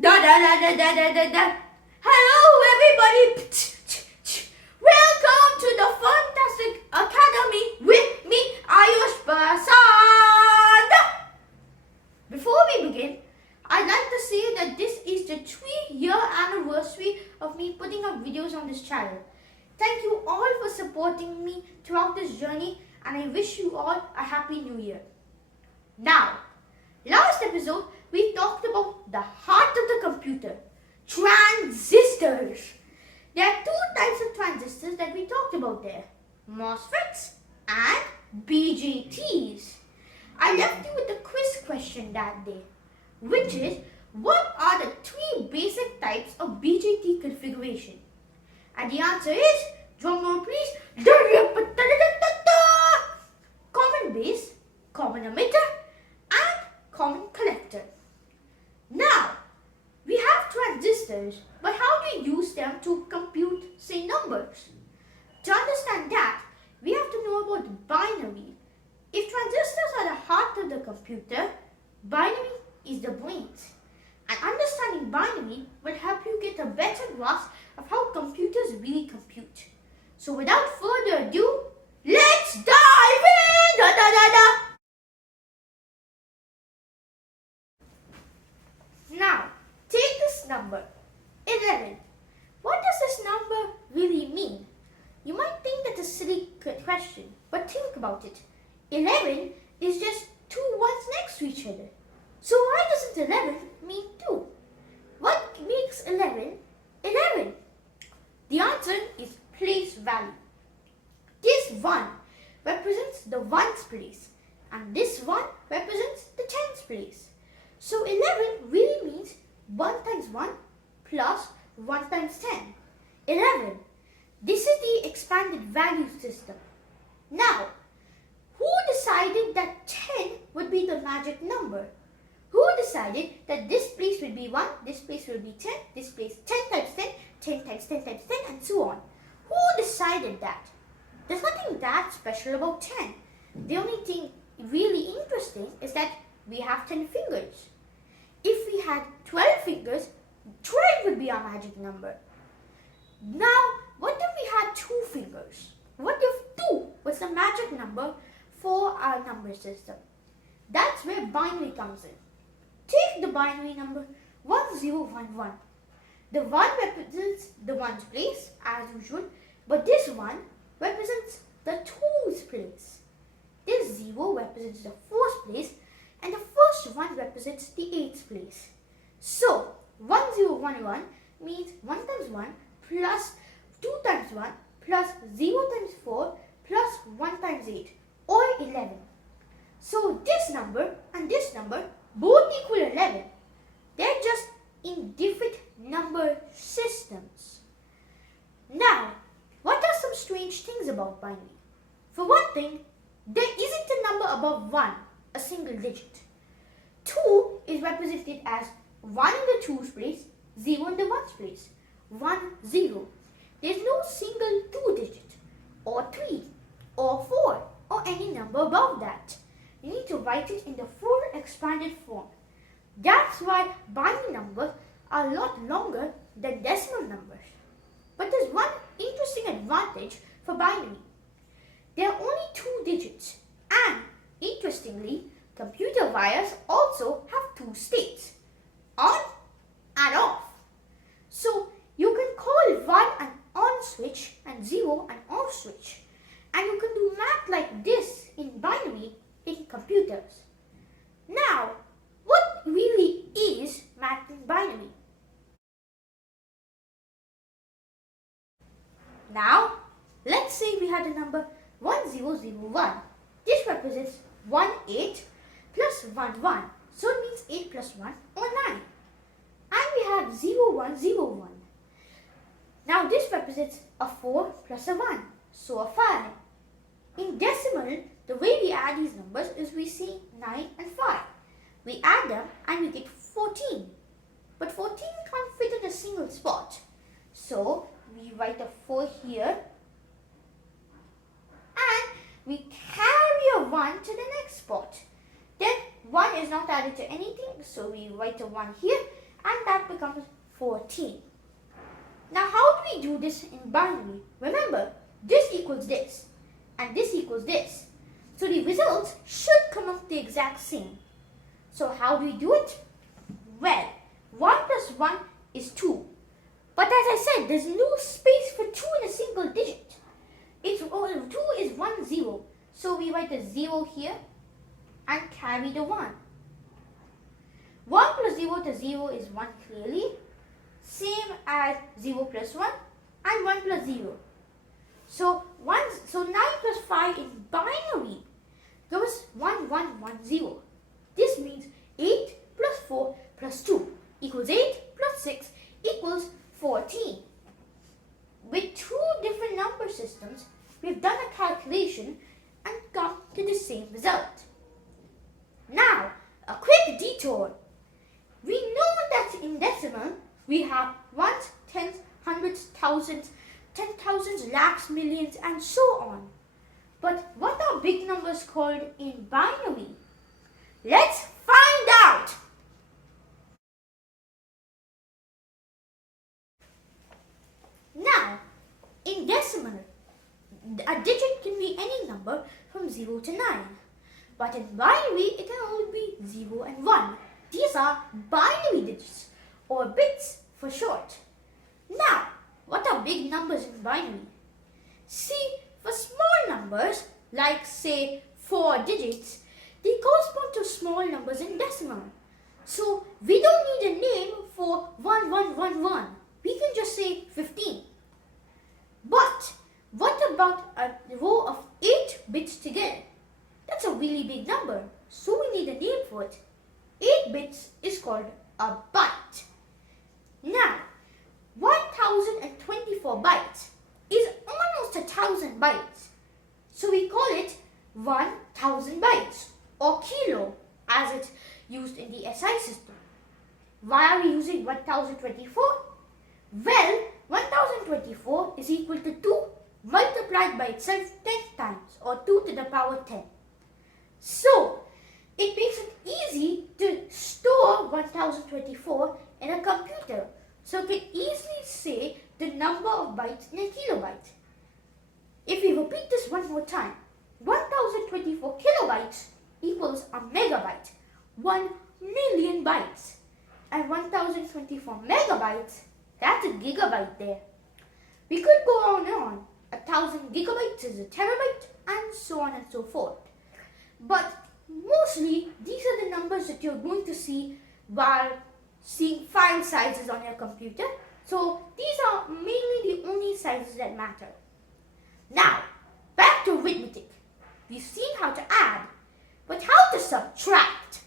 Da da da da da da da da. Hello everybody. Welcome to the Funtastic Academy with me, Ayush Prasad. Before we begin, I'd like to say that this is the 3-year anniversary of me putting up videos on this channel. Thank you all for supporting me throughout this journey, and I wish you all a happy new year. Now, last episode we talked about the heart of the computer, transistors. There are two types of transistors that we talked about there, MOSFETs and BJTs. I left you with a quiz question that day, which is, what are the 3 basic types of BJT configuration? And the answer is, drum roll please, common base, common emitter, and common collector. Now, we have transistors, but how do we use them to compute, say, numbers? To understand that, we have to know about binary. If transistors are the heart of the computer, binary is the brains. And understanding binary will help you get a better grasp of how computers really compute. So without further ado, let's dive in! Da, da, da, da. Now, take this number, 11. What does this number really mean? You might think that's a silly question, but think about it. 11 is just 2 ones next to each other. So why doesn't 11 mean 2? What makes 11 11? The answer is place value. This 1 represents the ones place, and this 1 represents the tens place. So 11 really means 1 times 1 plus 1 times 10. 11. This is the expanded value system. Now, who decided that 10 would be the magic number? Who decided that this place will be 1, this place will be 10, this place 10 times 10, 10 times 10 times 10, and so on? Who decided that? There's nothing that special about 10. The only thing really interesting is that we have 10 fingers. If we had 12 fingers, 12 would be our magic number. Now, what if we had 2 fingers? What if 2 was the magic number for our number system? That's where binary comes in. Take the binary number 1011. The 1 represents the ones place as usual, but this 1 represents the twos place. This 0 represents the fourth place, and the first 1 represents the 8th place. So 1011 means 1 times 1 plus 2 times 1 plus 0 times 4 plus 1 times 8, or 11. So this number and this number both equal 11. They're just in different number systems. Now, what are some strange things about binary? For one thing, there isn't a number above 1, a single digit. 2 is represented as 1 in the twos place, 0 in the ones place. 1, 0. There's no single 2 digit, or 3, or 4, or any number above that. You need to write it in the full expanded form. That's why binary numbers are a lot longer than decimal numbers. But there's one interesting advantage for binary. There are only 2 digits, and interestingly, computer wires also have 2 states, on and off. So you can call 1 an on switch and 0 an off switch. And you can do math like this in binary in computers. Now, what really is math in binary? Now, let's say we had a number 1001. This represents 18 plus 11. So it means 8 plus 1 or 9. And we have 0101. Now this represents a 4 plus a 1. So a 5. In decimal, the way we add these numbers is we see 9 and 5. We add them and we get 14. But 14 can't fit in a single spot. So we write a 4 here. And we carry a 1 to the next spot. Then 1 is not added to anything, so we write a 1 here and that becomes 14. Now how do we do this in binary? Remember, this equals this and this equals this. So the results should come out the exact same. So how do we do it? Well, 1 plus 1 is 2. But as I said, there's no space for 2 in a single digit. 2 is 1, 0. So we write the 0 here and carry the 1. 1 plus 0 to 0 is 1 clearly. Same as 0 plus 1 and 1 plus 0. So 9 plus 5 in binary goes 1, 1, 1, 0. This means 8 plus 4 plus 2 equals 8 plus 6 equals 14. With two different number systems, we've done a calculation and come to the same result. Now, a quick detour. We know that in decimal, we have ones, tens, hundreds, thousands, 10,000s, lakhs, millions, and so on. But what are big numbers called in binary? Let's find out! Now, in decimal, a digit can be any number from 0 to 9. But in binary, it can only be 0 and 1. These are binary digits, or bits for short. Now, what are big numbers in binary? See, for small numbers, like say 4 digits, they correspond to small numbers in decimal. So, we don't need a name for 1111. We can just say 15. But, what about a row of 8 bits together? That's a really big number, so we need a name for it. 8 bits is called a byte. Now, 1024 bytes is almost 1,000 bytes. So we call it 1,000 bytes or kilo as it's used in the SI system. Why are we using 1024? Well, 1024 is equal to 2 multiplied by itself 10 times or 2 to the power 10. So, it makes it easy to store 1024 in a computer. So, it can easily say the number of bytes in a kilobyte. If we repeat this one more time, 1024 kilobytes equals a megabyte, 1 million bytes. And 1024 megabytes, that's a gigabyte there. We could go on and on. 1,000 gigabytes is a terabyte, and so on and so forth. But mostly, these are the numbers that you're going to see while seeing file sizes on your computer. So these are mainly the only sizes that matter. Now, back to arithmetic. We've seen how to add, but how to subtract?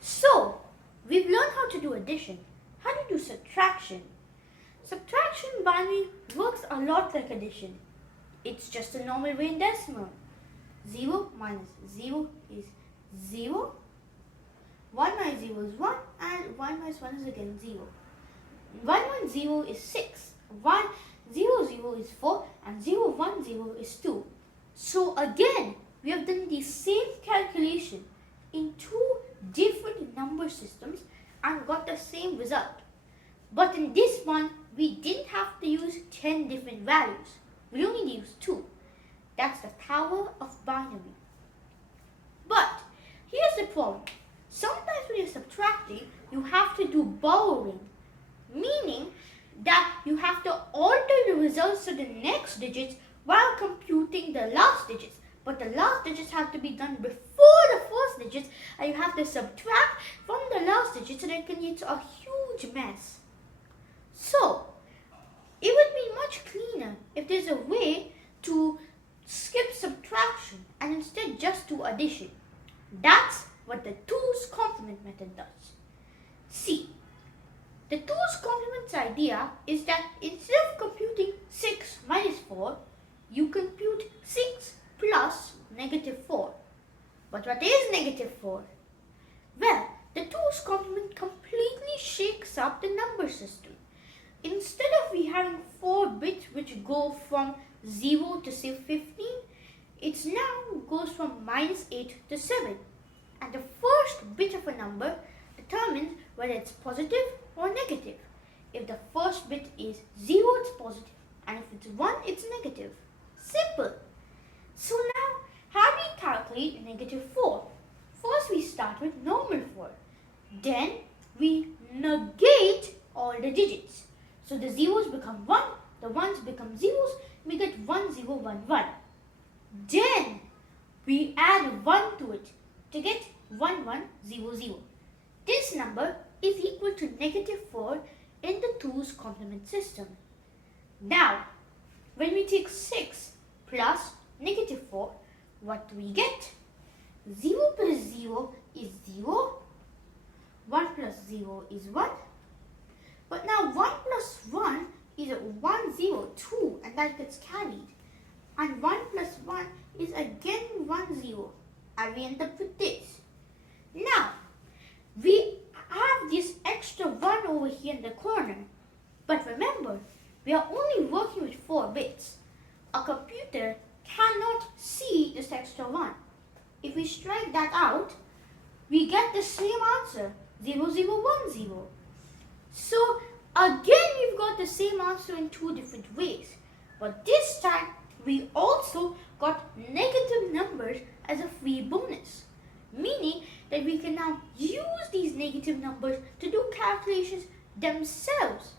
So, we've learned how to do addition. How to do subtraction? Subtraction binary works a lot like addition. It's just a normal way in decimal. 0 minus 0 is 0. 1 minus 0 is 1 and 1 minus 1 is again 0. 1 minus 0 is 6. 1 0 0 is 4 and 0 1 0 is 2. So again, we have done the same calculation in two different number systems and got the same result. But in this one, we didn't have to use 10 different values. We only used 2. That's the power of binary. But here's the problem. Sometimes when you're subtracting, you have to do borrowing, meaning that you have to alter the results to the next digits while computing the last digits. But the last digits have to be done before the first digits, and you have to subtract from the last digits, and it can lead to a huge mess. So, it would be much cleaner if there's a way to skip subtraction and instead just do addition. That's what the 2's complement method does. See, the 2's complement's idea is that instead of computing 6 minus 4, you compute 6 plus negative 4. But what is negative 4? Well, the 2's complement completely shakes up the number system. Instead of we having 4 bits which go from 0 to say 15, it now goes from minus 8 to 7. and the first bit of a number determines whether it's positive or negative. If the first bit is 0, it's positive, and if it's 1, it's negative. Simple. So now, how do we calculate negative 4? First, we start with normal 4. Then, we negate all the digits. So the zeros become 1, the 1s become zeros, we get 1, 0, 1, 1. Then, we add 1 to it to get 1, 1, 0, 0. This number is equal to negative 4 in the 2's complement system. Now, when we take 6 plus negative 4, what do we get? 0 plus 0 is 0. 1 plus 0 is 1. But now 1 plus 1 is 1, 0, 2, and that gets carried. And 1 plus 1 is again 1, 0. And we end up with this. Now, we have this extra 1 over here in the corner. But remember, we are only working with 4 bits. A computer cannot see this extra 1. If we strike that out, we get the same answer, 0, 0, 1, 0. So, again, we've got the same answer in 2 different ways. But this time, we also got negative numbers as a free bonus. Meaning that we can now use these negative numbers to do calculations themselves.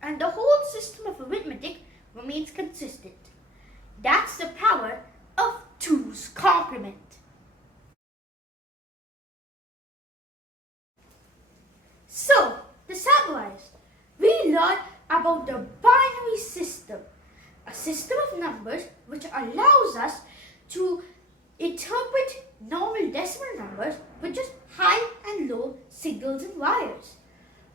And the whole system of arithmetic remains consistent. That's the power of 2's complement. So, to summarize, we learned about the binary system, a system of numbers which allows us to interpret normal decimal numbers with just high and low signals and wires.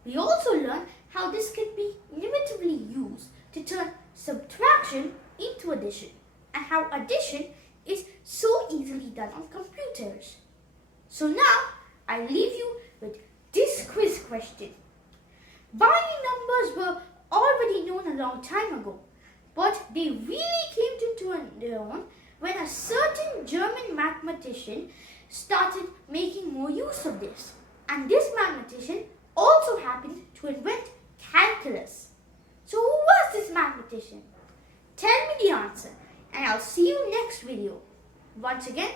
We also learned how this can be innovatively used to turn subtraction into addition, and how addition is so easily done on computers. So now, I leave you with this quiz question. Binary numbers were already known a long time ago, but they really came into their own when a certain German mathematician started making more use of this. And this mathematician also happened to invent calculus. So who was this mathematician? Tell me the answer, and I'll see you next video. Once again,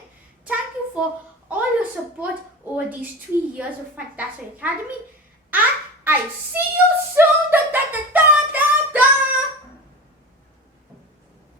thank you for all your support over these 3 years of Funtastic Academy, and I'll see you soon!